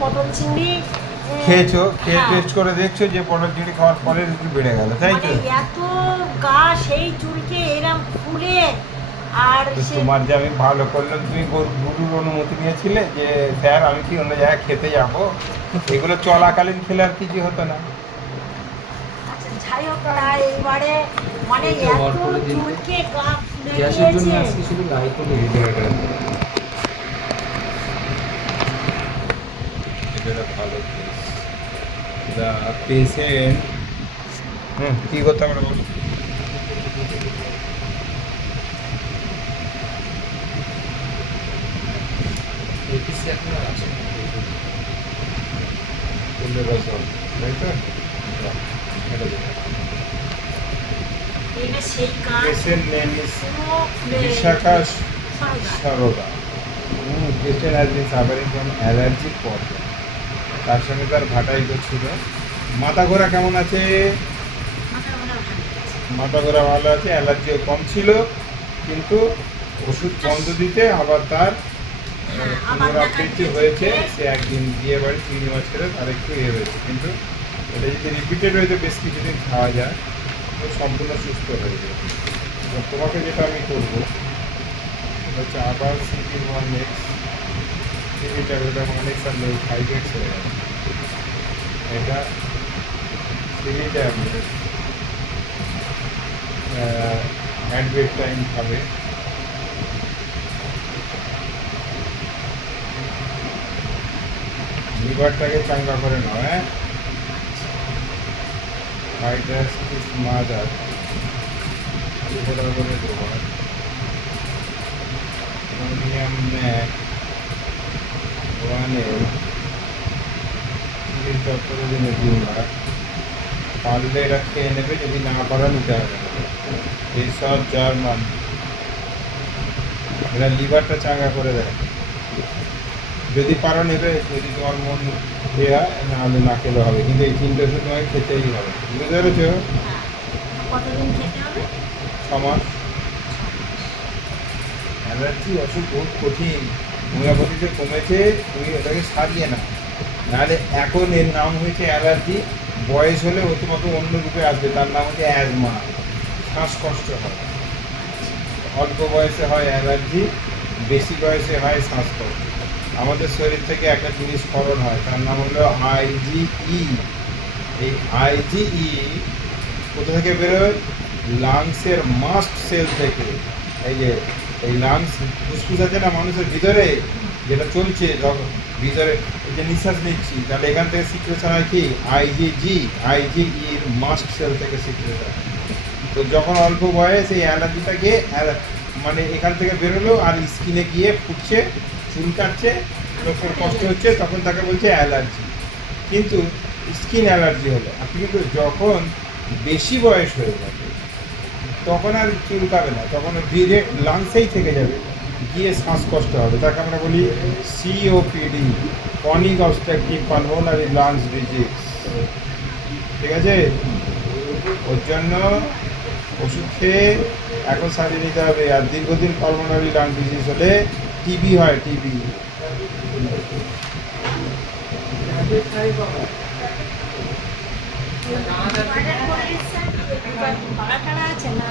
পটল চিংড়ি খেয়েছো, খেয়ে হ্যাঁ। টেস্ট করে দেখছো যে পটল চিংড়ি খাওয়ার পরে একটু বেড়ে গেল, তাই তো? মানে এত গা সেই চুলকে এরম ফুলে আর তো সে তোমার যে আমি ভালো করলাম, তুমি গুরুর অনুমতি নিয়েছিলে যে স্যার আমি কি অন্য জায়গায় খেতে যাবো, এগুলো চলাকালীন খেলে আর কিছু হতো না। আচ্ছা যাই হোক না এইবারে মানে এই তো এত অল্প করে দিন তো। চুলকে গা ফুলে গ্যাসের জন্য গিয়েছে আজকে শুধু লাইট করে দিতে হবে। এটা ভালো পেশেন্ট। কি করতে আমরা বলো? এপিসি এখনো আছে। করলে বসো, তাই তো? এটা দেখো। এটা সেই গা পেশেন্ট নেম ইজ পুরো ফুলে Bishakha Sarada. Sarada. Patient has been suffering from allergic problem. তার সঙ্গে তার ভাটাই করছিল। মাথা ঘোরা কেমন আছে? মাথার মনে হয় মাথা ঘোরা ভালো আছে, অ্যালার্জিও কম ছিল, কিন্তু ওষুধ বন্ধ দিতে আবার তার হ্যাঁ, আবার পুনরাবৃত্তি দেখা হয়েছে। দিয়েছে। সে একদিন বিয়ে বাড়ি চিংড়ি মাছ খেলে তার একটু হয়েছে, কিন্তু এটা যদি রিপিটেড হয়েছে বেশ কিছুদিন খাওয়া যায় তো সম্পূর্ণ সুস্থ হয়ে যাবে। তো তোমাকে যেটা আমি করবো সেটা হচ্ছে আবার CP one X, CP tablet one X আর 5x হয়ে গেছে। এটা CP tablet at bed time খাবে। লিভারটাকে চাঙ্গা করে নাও, হ্যাঁ। হাইড্রাস্টিস মাদার করে দেওয়ার অ্যামোনিয়াম ন্যাক ওয়ানে 30 দিনে 2 লাখ। পারলে এরা খেয়ে নেবে, যদি না পারা নিতে হবে না। এইসব জার্মান এরা লিভারটা চাঙ্গা করে দেয়। যদি পারো নেবে, যদি তোমার মন ইয়ে হয়, নাহলে না খেলে হবে, কিন্তু এই 3টে ওষুধ তোমাকে খেতেই হবে, বুঝতে পেরেছো? হ্যাঁ। কতদিন খেতে হবে? 6 মাস। অ্যালার্জি অসুখ বহুত কঠিন, হোমিওপ্যাথিতে কমেছে, তুমি এটাকে সারিয়ে না, নাহলে এখন এর নাম হয়েছে অ্যালার্জি। বয়স হলে ও তোমাকে অন্য রূপে আসবে, তার নাম হচ্ছে অ্যাজমা, শ্বাসকষ্ট হয়। অল্প বয়সে হয় অ্যালার্জি, বেশি বয়সে হয় শ্বাসকষ্ট। আমাদের শরীর থেকে একটা জিনিস ক্ষরণ হয়, তার নাম হলো আইজিই। এই আইজিই কোথা থেকে বেরোয়? লাংসের মাস্ট সেল থেকে। এই যে এই লাংস ফুসফুস আছে না মানুষের ভিতরে, যেটা চলছে যখন ভিতরে এই যে নিঃশ্বাস নিচ্ছি, তাহলে এখান থেকে সিক্রেশন হয় কি? আইজিইর মাস্ট সেল থেকে সিক্রেশন। তো যখন অল্প বয়স এই অ্যালার্জিটা গিয়ে মানে এখান থেকে বেরোলো আর স্কিনে গিয়ে ফুটছে, চুল কাটছে, যখন কষ্ট হচ্ছে, তখন তাকে বলছে অ্যালার্জি। কিন্তু স্কিন অ্যালার্জি হলো। আপনি কিন্তু যখন বেশি বয়স হয়ে যাবে তখন আর চুলকাবে না, তখন ডিরেক্ট লাংসেই থেকে যাবে, গিয়ে শ্বাসকষ্ট হবে। তাকে আমরা বলি COPD, chronic obstructive pulmonary lungs disease. ঠিক আছে? ওর জন্য ওষুধ খেয়ে এখন সারিয়ে নিতে হবে। আর দীর্ঘদিন পালমোনারি লাং ডিজিজ হলে টিবি হয়, টিবি। অর্ডার করে দিচ্ছেন? বাড়া টাড়া আছে না?